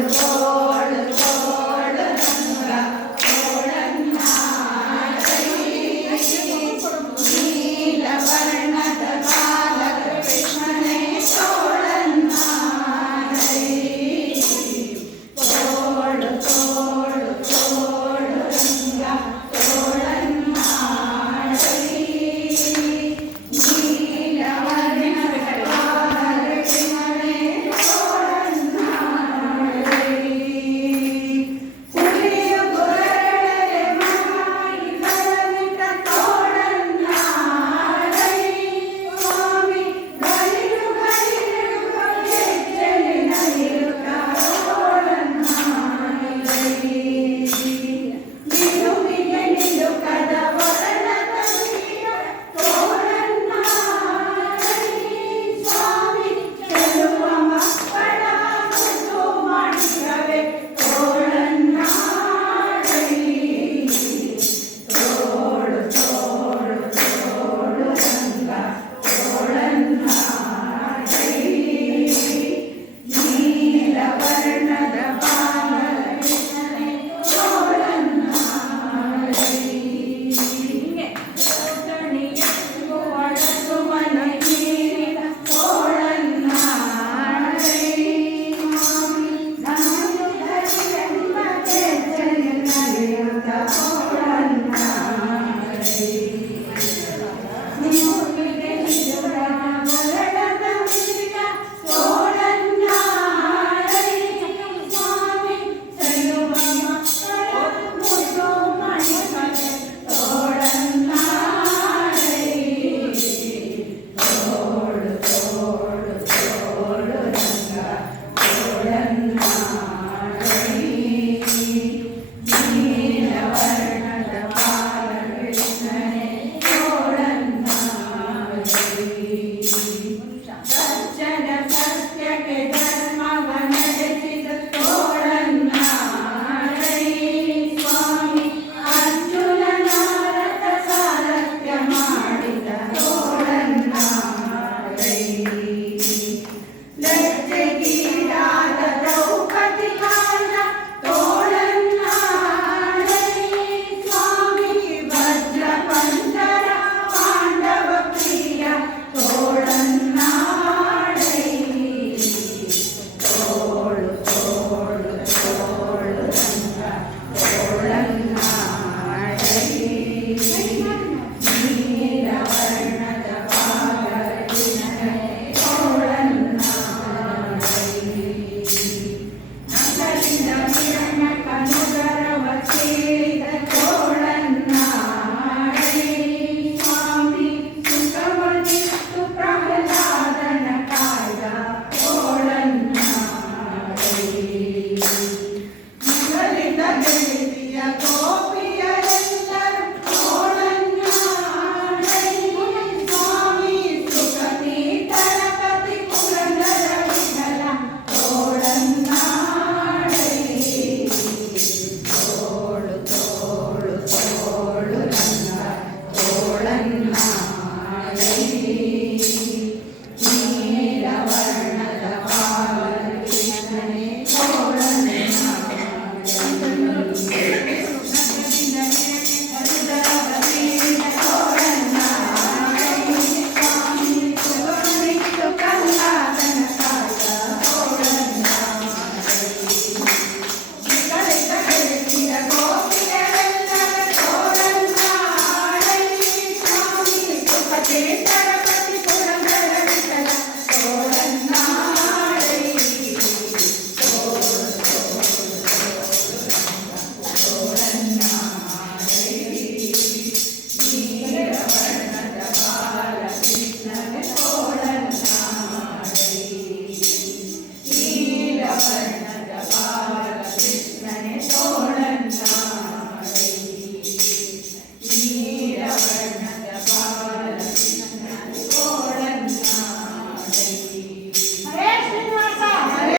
Lord.